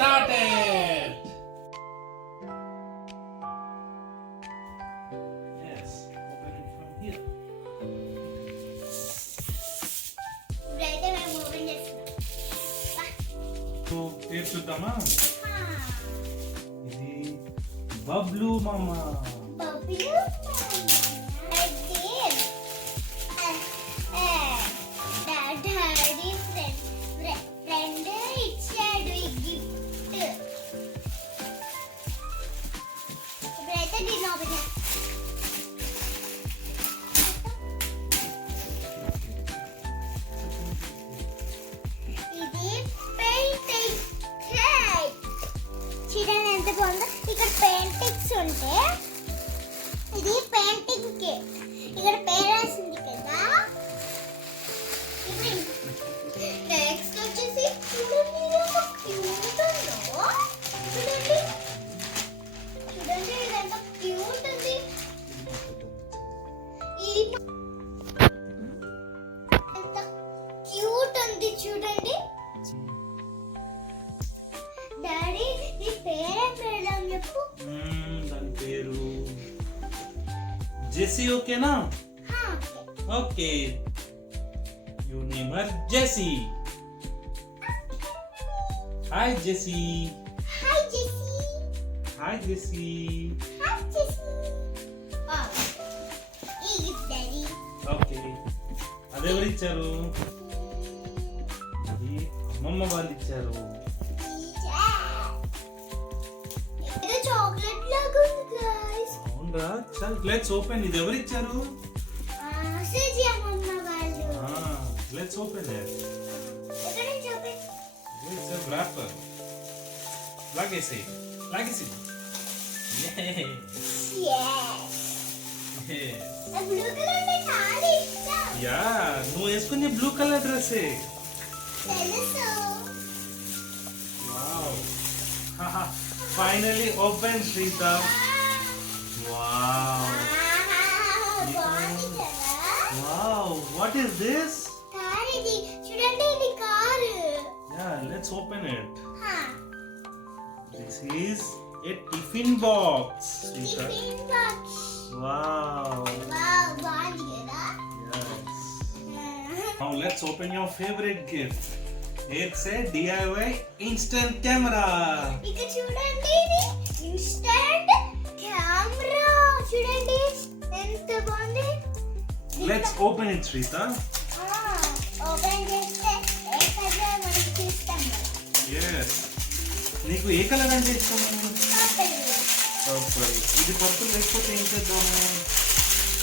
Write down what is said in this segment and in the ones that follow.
started. Yes, open it from here. ఇప్పుడైతే మేము ఓపెన్ చేస్తున్నాం. So, పేరు చూద్దామా? ఇది బబ్లు మామా. బబ్లు డాడీ ఫ్రెండ్ ఇచ్చాడు ఈ గిఫ్ట్. ఇప్పుడైతే దీన్ని ఓపెన్ చేస్తాం. ఇది పెయింటింగ్ కిట్. చూడండి ఎంత బాగుందో. ఇక్కడ పెయింటింగ్స్ ఉంటే ఇది పెయింటింగ్ కిట్. ఇక్కడ పేరు రాసింది కదా. నెక్స్ట్ వచ్చేసి చూడండి ఎంత క్యూట్ ఉందో. చూడండి చూడండి ఇది ఎంత క్యూట్ ఉంది. ఇది ఎంత క్యూట్ ఉంది చూడండి. డాడీ నీ పేరేం పెడదాం చెప్పు. దాని పేరు జెస్సీ. ఓకేనా? Okay, you name her Jessie. Hi Jessie. Hi Jessie. Hi Jessie. Hi Jessie. ఈ గిఫ్ట్ డాడీ. ఓకే, అదెవరు ఇచ్చారు? అది అమ్మమ్మ వాళ్ళు ఇచ్చారు. ఇది చాక్లెట్ లాగా ఉంది గైస్. అవునరా? చల్ లెట్స్ ఓపెన్. ఇది ఎవరు ఇచ్చారు? సుజీ అమ్మమ్మ వాళ్ళు. Let's open it. ఎక్కడ నుంచి ఓపెన్? It's a wrapper. లాగేసి లాగేసి. బ్లూ కలర్ అంటే చాలా ఇష్టం. యా, నువ్వు వేసుకునే బ్లూ కలర్ డ్రెస్. తెలుసు. Wow, finally open Sritha. Wow బాగుంది కదా. Wow, what is this? Car ఇది. చూడండి ఇది car. Yeah, let's open it. This is a tiffin box Sritha. Tiffin box. Wow. Wow బాగుంది కదా. Yes. Now let's open your favorite gift. It's a DIY instant camera. ఇక్కడ చూడండి ఇది instant camera. చూడండి ఎంత బాగుంది. Let's open it, Shrita. Open చేస్తే ఏ కలర్ మనకి చూస్తాం. Yes. నీకు ఏ కలర్ అంటే ఇష్టం? పర్పుల్. ఇది పర్పుల్ లేకపోతే ఏం చేద్దాము?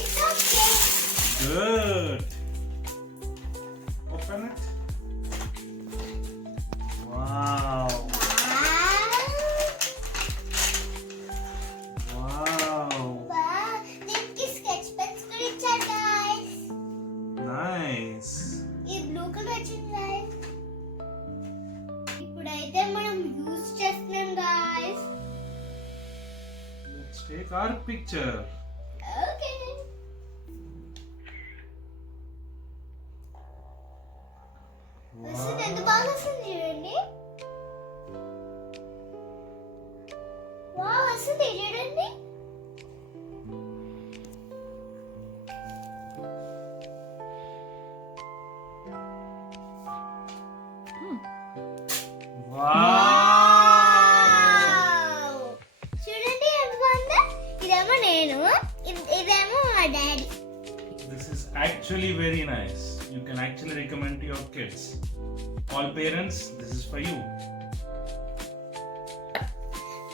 It's okay. Good. Open it. Wow. Wow. దీనికి స్కెచ్ పెన్స్ కూడా ఇచ్చారు గైస్. Nice. ఈ బ్లూ కలర్ వచ్చింది గైస్. ఇప్పుడైతే మనం యూజ్ చేస్తున్నాం guys. Let's take our picture. Okay. వస్తుంది ఎంత బాగా వస్తుంది చూడండి. వావ్ వస్తుంది చూడండి. Wow. చూడండి ఎంత బాగుందో. ఇదేమో నేను, ఇదేమో మా daddy. This is actually very nice. You can actually recommend to your kids. All parents, this is for you.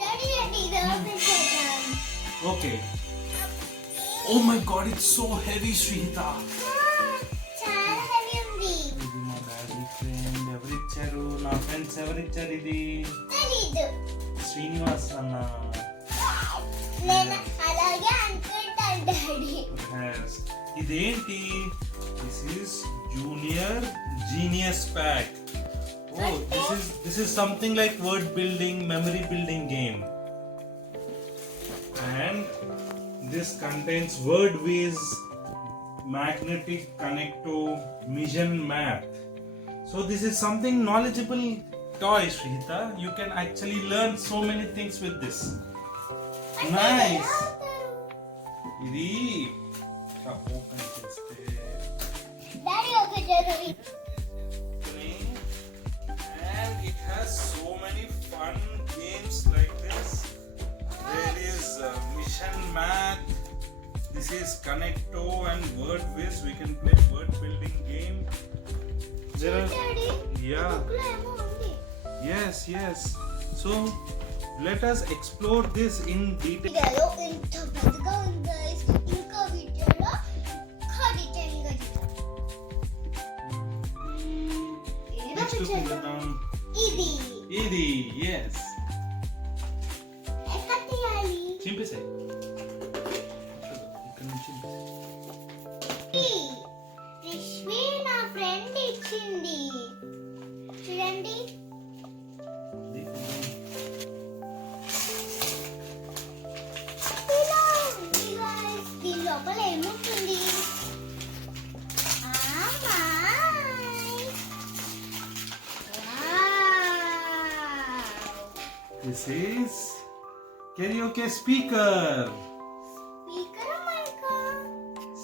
Daddy daddy ఇది ఓపెన్ చేద్దాం. Okay. Oh my god, it's so heavy, Shrita. చాలా హెవీ ఉంది. ఇది మా డాడీ ఫ్రెండ్ ఎవరు ఇచ్చారు? నా ఫ్రెండ్స్ ఎవరు ఇచ్చారు ఇది? తెలీదు. శ్రీనివాస్ అన్న. నేను అలాగే అనుకుంటాను డాడీ. Yes. ఇదేంటి? This is Junior Genius Pack. Oh, this is something like word building, memory building game. And this contains WordWiz, Magnetic Connecto, Mission Math. So this is something knowledgeable toy, Shrita. You can actually learn so many things with this. Nice. ఇది ఓపెన్ చేస్తే daddy okay చేద్దాం. and it has so many fun games like this. There is Mission Math. This is Connecto and Word Wiz. We can play word building game. There are, daddy yeah, బుక్లో ఏమో ఉంది. yes. So let us explore this in detail. వీడియోలో ఎంత పెద్దగా ఉంది guys. ఇంకా వీడియోలో ఇంకా డీటెయిల్గా చూద్దాం. ఏదో Next to చేద్దాం. ఇది yes. ఎక్కడ తీయాలి? చింపేసే ఇక్కడ నుంచి రిష్వి నా ఫ్రెండ్ ఇచ్చింది. చూడండి. ఇలా ఉంది guys. దీని లోపల ఏముంటుంది? This is karaoke speaker.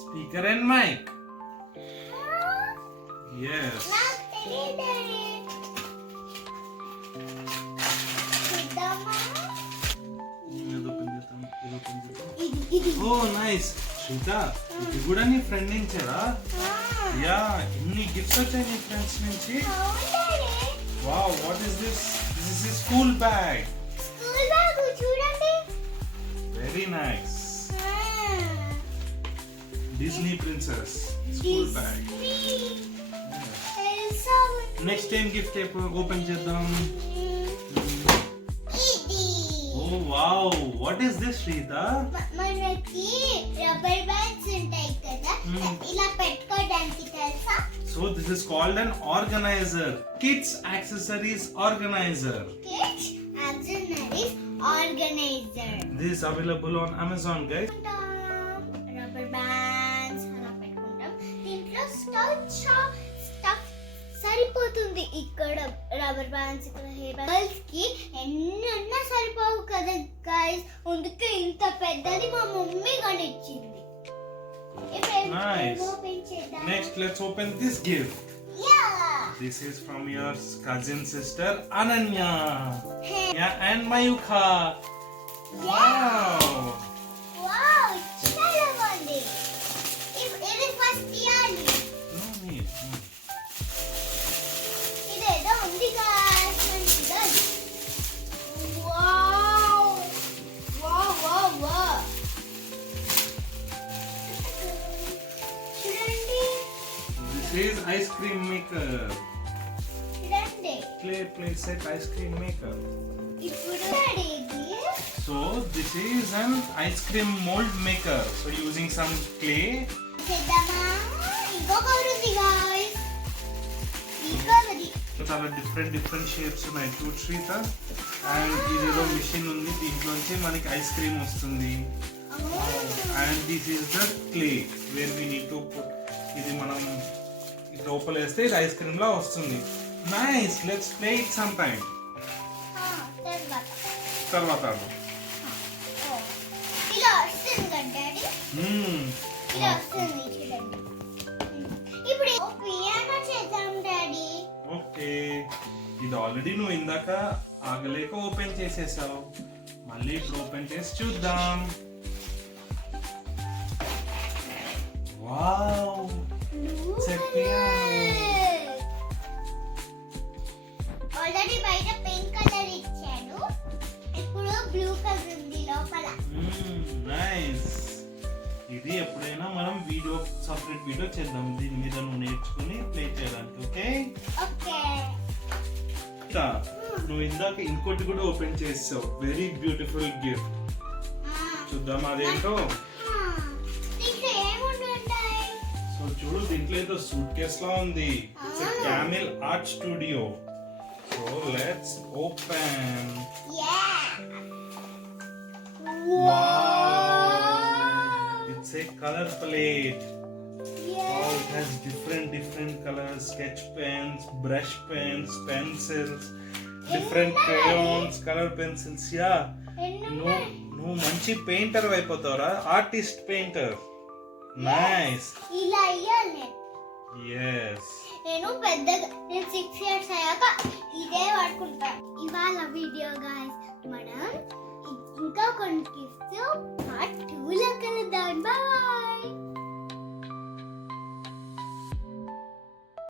Speaker and mic. Yes. నాకు తెలియదే. చూద్దామా? ఇది Oh, nice. Shrita, ఇది కూడా నీ ఫ్రెండ్ నుంచేరా? యా, ఎన్ని గిఫ్ట్స్ వచ్చాయి నీ ఫ్రెండ్స్ నుంచి? Wow, what is this? This is his school bag. School bag చూడండి. Very nice. Disney princess school bag. Elsa Next time gift open చేద్దాం. ఇది Oh wow, what is this, Shrita? మనకి రబ్బర్ బ్యాండ్స్ ఉంటాయి కదా, ఇలా పెట్టుకోవడానికి తెలుసా? So this is called an organizer. Kids accessories organizer. Kids accessories organizer. This is available on Amazon, guys. Rubber bands అలా పెట్టుకుంటాం. దీంట్లో స్టఫ్ సరిపోతుంది. ఇక్కడ రబ్బర్ బ్యాండ్స్, ఇక్కడ హెయిర్ బ్యాండ్స్ కి ఎన్ని ఉన్నా సరిపోవు కదా గైస్. అందుకే ఇంత పెద్దది మా మమ్మీ కొనిచ్చింది. Nice. ఓపెన్ చేద్దాం. Next, let's open this gift. Yeah. This is from your cousin sister Ananya. Yeah, and Mayukha. Wow. Wow, చాలా బాగుంది. ఇది ఫస్ట్ తీయాలి. No need. ఇదేదో ఉంది guys. మంచిగా. Wow wow wow wow. చూడండి. This is ice cream maker. చూడండి. Play set ice cream maker. ఇప్పుడు ఇది So this is an ice cream mold maker. So using some clay. చేద్దామా? ఇంకొకటి ఉంది guys. ఇంకొకటి. So చాలా different shapes ఉన్నాయి. Two Shrita. And ఇదేదో మిషన్ ఉంది. దీంట్లోంచి మనకి ఐస్ క్రీమ్ వస్తుంది. And this is the clay where we need to put. ఇది మనం లోపల వేస్తే ఇది ఐస్ క్రీమ్ లా వస్తుంది. Nice. Let's play it sometime. తర్వాత ఇలా వస్తుంది కదా డాడీ. Hmm. ఇలా వస్తుంది చూడండి. ఇప్పుడు పియానో చేద్దాం డాడీ. ఓకే, ఇది ఆల్రెడీ నువ్వు ఇందాక ఆగలేక ఓపెన్ చేసేసావు. మళ్ళీ ఇప్పుడు ఓపెన్ చేసి చూద్దాం. Wow, It's a piano. Already బయట పింక్ కలర్ ఇచ్చాడు. ఇప్పుడు బ్లూ కలర్ ఉంది లోపల. నైస్. ఇది ఎప్పుడైనా మనం సపరేట్ వీడియో చేద్దాం దీని మీద నువ్వు నేర్చుకుని ప్లే చేయడానికి. Okay, okay. నువ్వు ఇందాక ఇంకోటి కూడా ఓపెన్ చేసావు. Very beautiful gift. చూద్దాం అదేంటో. దీంట్లో ఏముంటాయి? సో చూడు, దీంట్లో ఏదో సూట్ కేస్ లా ఉంది. It's a camel art studio. So let's open. Wow. It's a color plate. Yeah. Wow, has different colors, sketch pens, brush pens, pencils, different crayons, color pencils. Yeah, నువ్వు మంచి పెయింటర్ అయిపోతావురా, ఆర్టిస్ట్ పెయింటర్. నైస్. ఇలా అయ్యాలి నేను పెద్దగా, నేను 6 years అయ్యాక ఇదే వాడుకుంటా. ఇవాళ వీడియో గాయ్స్ మనం ఇంకా కొన్ని గిఫ్ట్స్